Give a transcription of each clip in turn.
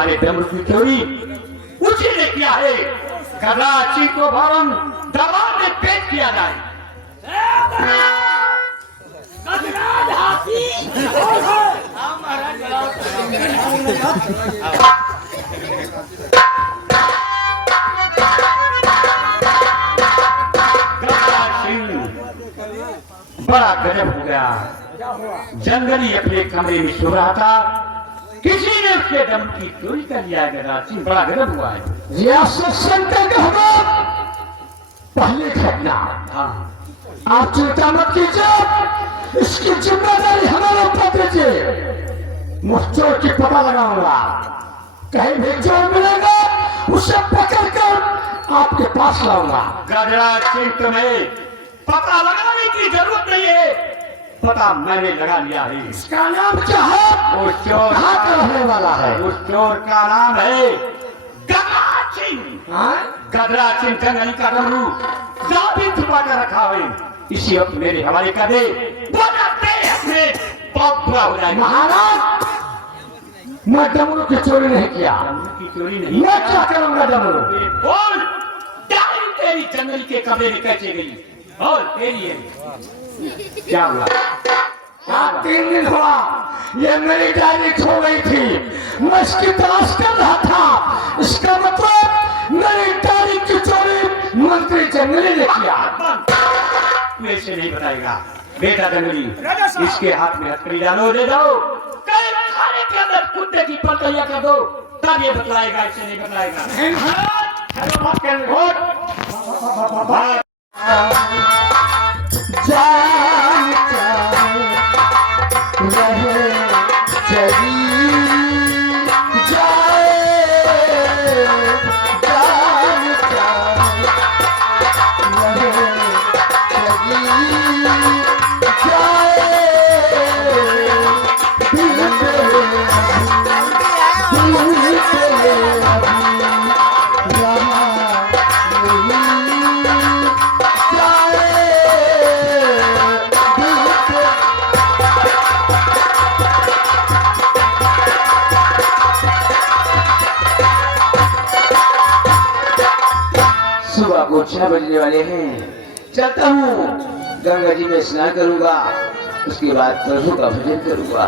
हमारे डमरू की चोरी उसी ने किया है। कराची को भवन दबाव में पेश किया जाए। बड़ा गजब हो गया। जंगली अपने कमरे में सो रहा था, किसी ने उसके दम की चोरी कर लिया है। गजराज सिंह, बड़ा गजब हुआ है। रियासत सेंटर का हुआ पहले घटना। आप चिंता मत कीजिए, इसकी जिम्मेदारी हमारे ऊपर दीजिए। मुझे की पता लगाऊंगा, कहीं भी चोर मिलेगा उसे पकड़कर आपके पास लाऊंगा। गजराज सिंह, तुम्हें पता लगाने की जरूरत नहीं है, पता मैंने लगा लिया है। इसका नाम क्या है? उस चोर कहाँ का रहने वाला है? उस चोर का नाम है गजराज सिंह। गजराज सिंह जंगली का डमरू जहाँ भी छुपा कर रखा है, इसी वक्त मेरे हवाले कर दे, अपने बहुत बुरा हो जाएगा। महाराज, मैं डमरू की चोरी नहीं किया। डमरू की चोरी नहीं, मैं क्या करूंगा डमरू? बोल, डायरी तेरी जंगल के कमरे में कैसे गई? बोल, तेरी है क्या हुआ? 3 दिन हुआ ये मेरी डायरी खो गई थी, मैं इसकी तलाश कर रहा था। इसका मतलब मेरी डायरी की चोरी मंत्री जंगली ने किया। तू ऐसे नहीं बताएगा बेटा जंगली, इसके हाथ में हथकड़ी डालो, ले जाओ खाने के अंदर कुत्ते की पतलियां कर दो, तब ये बतलाएगा, ऐसे नहीं बतलाएगा। जान रहे चली जाए, जान रहे चली जाए, सुबह को 6 बजने वाले हैं। चलता हूँ, गंगा जी में स्नान करूंगा, उसके बाद प्रभु का भजन करूंगा।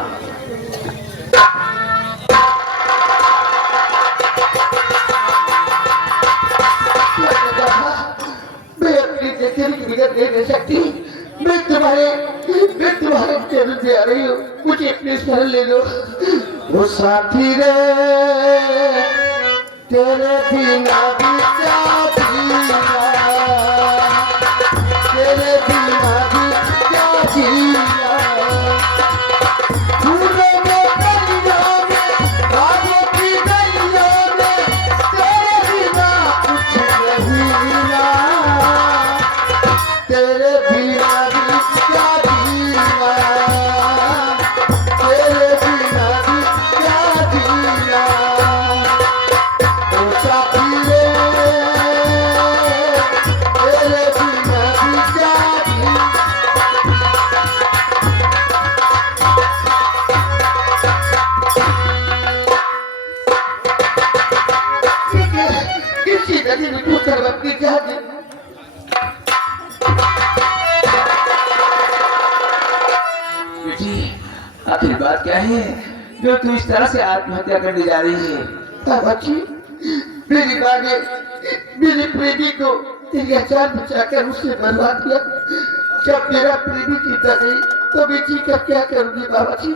मैं अपनी तेरी की विगत दे नहीं सकती। मैं तुम्हारे चरण से आ रही हूँ, मुझे अपने शरण ले लो। वो साथी रे, तेरे बिना भी क्या जीना, तेरे बिना भी क्या जीना। फूलों में गलियों में, बागों की गलियों में, तेरे बिना कुछ नहीं ना, तेरे बिना भी क्या जीना, तेरे बिना भी क्या जीना। आखिर बात क्या है जो तू इस तरह से आत्महत्या करने जा रही है? बच्ची, मेरी माँ ने मेरे प्रेमी को अत्याचार बचाकर उससे बर्बाद किया। जब मेरा प्रेमी जीता नहीं तो मैं जी कर क्या करूंगी बाबा जी?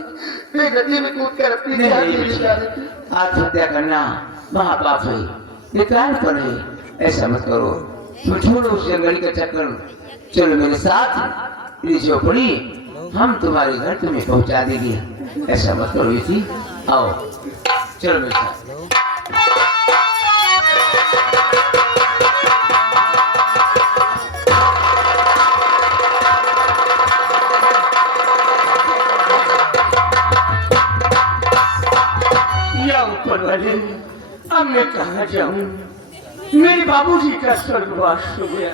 मैं नदी में कूद कर अपनी जान ले जा रही थी। आत्महत्या करना महापाप है, बेकार पर है, ऐसा मत करो। तुम छोड़ो उस जंगली का चक्कर, चलो मेरे साथ मेरी झोपड़ी, हम तुम्हारे घर तुम्हें पहुंचा देंगे। ऐसा मत करो बेटी, आओ चलो मेरे साथ। या ऊपर वाले, अब मैं कहाँ जाऊं? मेरे बाबूजी का स्वर्गवास हो गया।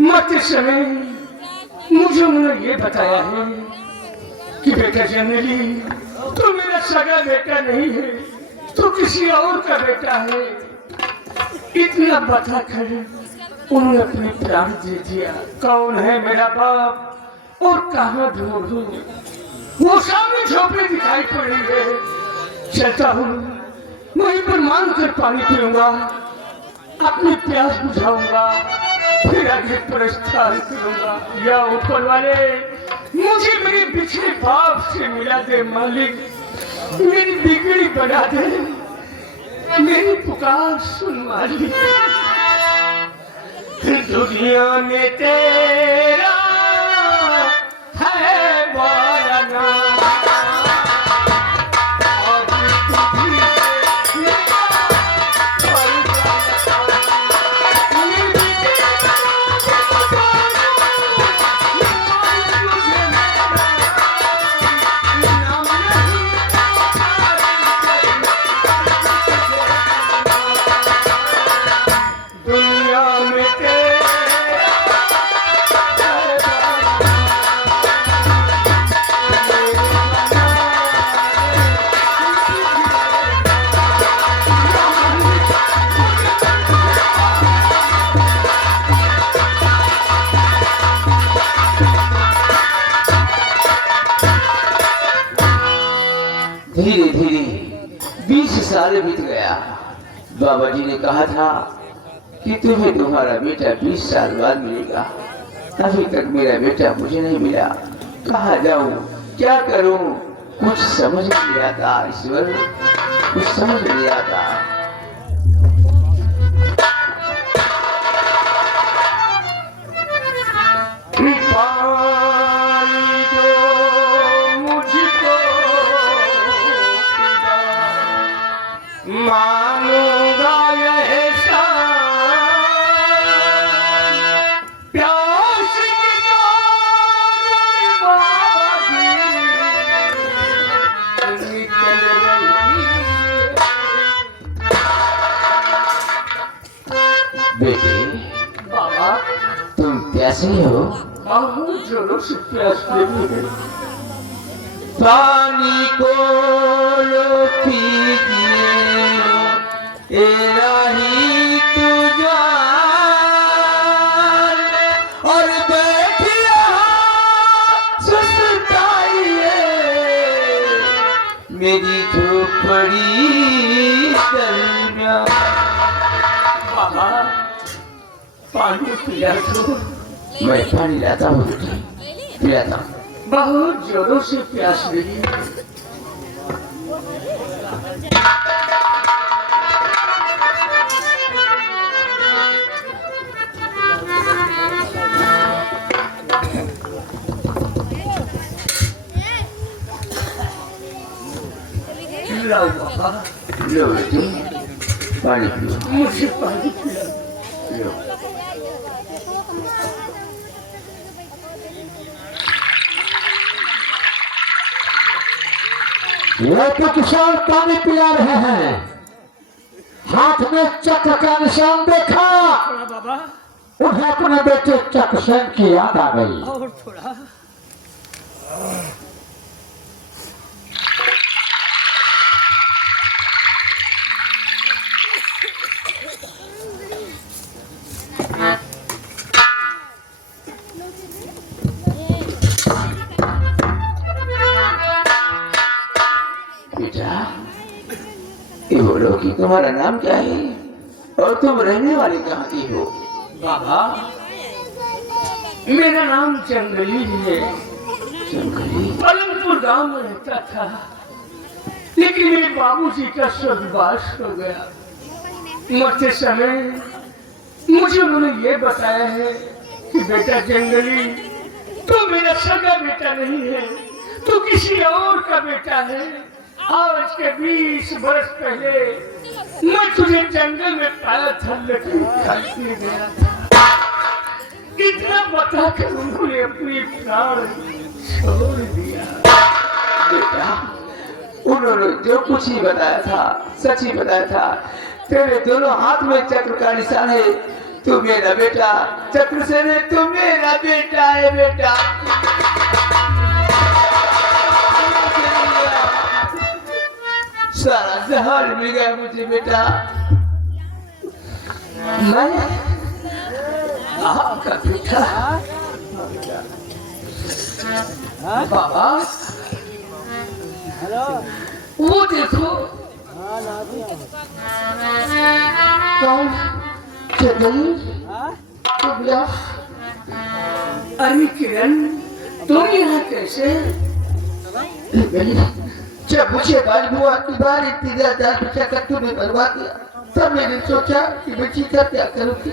मरते समय मुझे उन्होंने ये बताया है कि बेटा जंगली, तू मेरा सगा बेटा नहीं है, तू किसी किसी और का बेटा है, इतना बता कर उन्होंने अपने प्राण दे दिया। कौन है मेरा बाप और कहाँ ढूंढूं? वो सामने झोपड़ी दिखाई पड़ रही है। चलता हूँ, वहीं पर मांग कर पानी पीऊंगा, अपनी प्यास बुझाऊंगा, फिर आगे प्रस्थान करूंगा। या ऊपर वाले मुझे मेरे पिछले बाप से मिला दे मालिक, मेरी बिगड़ी बना दे, मेरी पुकार सुन मालिक। दुनिया में तेरा है बड़ा नाम, और तुझी से मेरा धीरे धीरे 20 साल बीत गया। बाबा जी ने कहा था कि तुम्हें तुम्हारा बेटा 20 साल बाद मिलेगा। अभी तक मेरा बेटा मुझे नहीं मिला। कहाँ जाऊं, क्या करूं, कुछ समझ नहीं आता ईश्वर, कुछ समझ नहीं आता। मानूंगा यह प्यास निकल बेटे, बाबा तुम प्यासे हो? बहुत जोरों से प्यास लगी है। पानी को लो पीजिए, राही तुझा और बैठिए सुस्ताइए, मेरी झोपड़ी दरमियान। बाबा पानी पिला दो। मैं पानी लाता हूँ बेटे, पिलाता हूँ। बहुत जोरों से प्यास लगी। लो बाबा, लो बेटे, पानी पियो। मुझे पानी पिला लो। लड़के किसान पानी पिला रहे हैं, हाथ में चक्र का निशान देखा, उन्हें अपने बेटे चक्रसेन की याद आ गई। और थोड़ा ये बोलो कि तुम्हारा नाम क्या है और तुम रहने वाले कहाँ की हो? बाबा मेरा नाम जंगली है। जंगली? पलमपुर गांव में रहता था, लेकिन मेरे बाबूजी का स्वर्गवास हो गया। मरते समय मुझे उन्होंने ये बताया है कि बेटा जंगली, तू मेरा सगा बेटा नहीं है, तू किसी और का बेटा है। आज के 20 वर्ष पहले मैं तुझे जंगल में पाया था, लकड़ी खाते गया था। इतना बताकर उन्होंने अपनी प्राण छोड़ दिया। बेटा, उन्होंने जो कुछ ही बताया था सच ही बताया था। तेरे दोनों हाथ में चक्र का निशान है। तू मेरा बेटा चक्रसेन है, तू मेरा बेटा है बेटा। सारा जहान मिल गया मुझे बेटा। मैं आपका बेटा बाबा, वो देखो कौन चली गया? अरे किरण, तुम यहाँ कैसे? जब मुझे मालूम हुआ कि बार इतनी ज्यादा बच्चा का तूने बर्बाद किया, तब मैंने सोचा कि बच्ची का क्या करूँगी।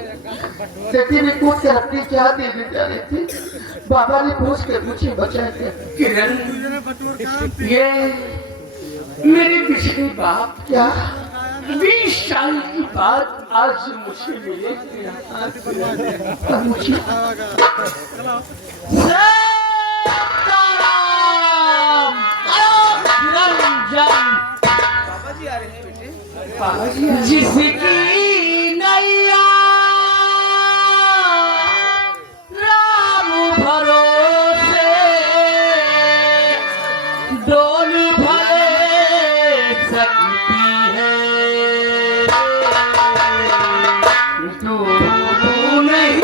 सती ने कूद कर अपनी जान देने जा रही थी, बाबा ने पूछ कर मुझे बचा दिया। किरण, ये मेरे पिछले बाप क्या 20 साल की बात आज मुझे मिले। अब मुझे जिसकी नैया राम भरोसे डोल भरे सकती है, तू नहीं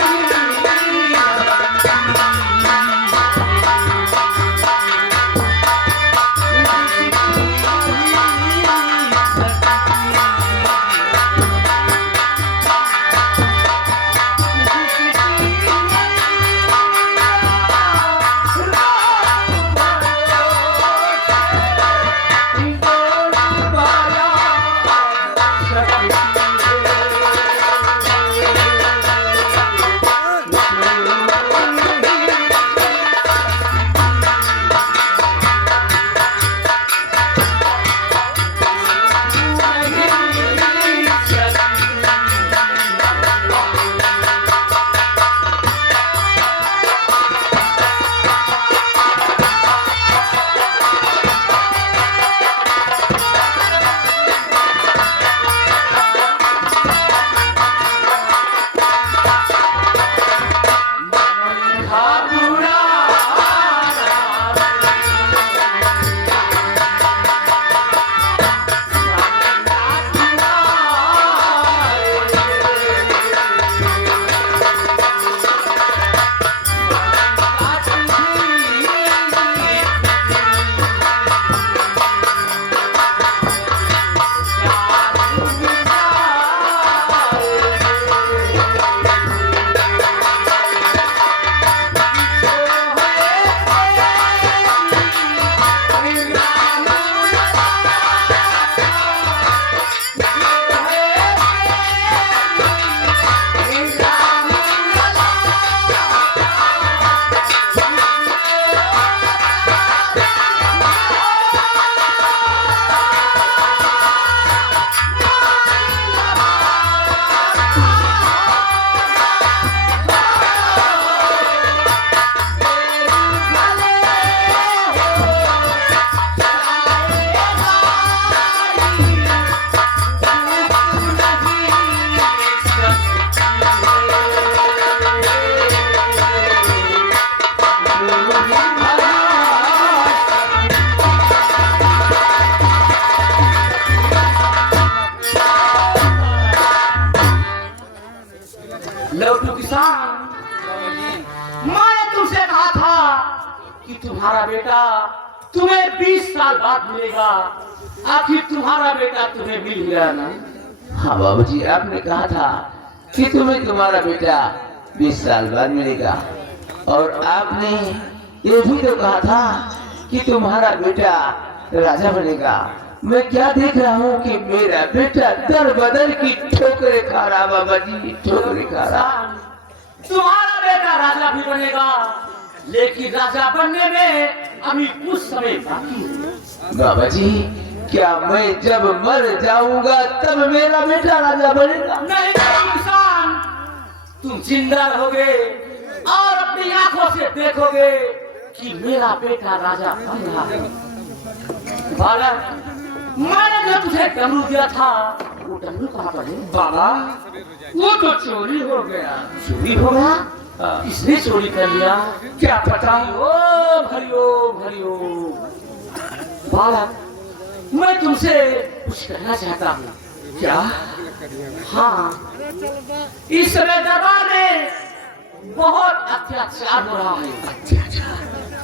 लौटू किसान, मैंने तुमसे कहा था कि तुम्हारा बेटा तुम्हें 20 साल बाद मिलेगा। आखिर तुम्हारा बेटा तुम्हें मिल गया ना? हाँ बाबूजी, आपने कहा था कि तुम्हें तुम्हारा बेटा 20 साल बाद मिलेगा, और आपने ये भी तो कहा था कि तुम्हारा बेटा राजा बनेगा। मैं क्या देख रहा हूँ कि मेरा बेटा दर बदर की ठोकरें खा रहा। बाबा जी, ठोकरें खा रहा। तुम्हारा बेटा राजा भी बनेगा, लेकिन राजा बनने में अभी कुछ समय बाकी है। बाबा जी, क्या मैं जब मर जाऊंगा तब मेरा बेटा राजा बनेगा? नहीं किसान, तुम जिंदा रहोगे और अपनी आंखों से देखोगे कि मेरा बेटा राजा बन रहा है। बालक, मैंने जो तुझे डमरू दिया था, वो डमरू कहाँ पर है? बाबा, वो तो चोरी हो गया। चोरी हो गया? किसने चोरी कर लिया? क्या पता? ओ भरियो भरियो। बालक, मैं तुमसे कुछ कहना चाहता हूँ। क्या? हाँ, इस समय दरबार में बहुत अत्याचार हो रहा है।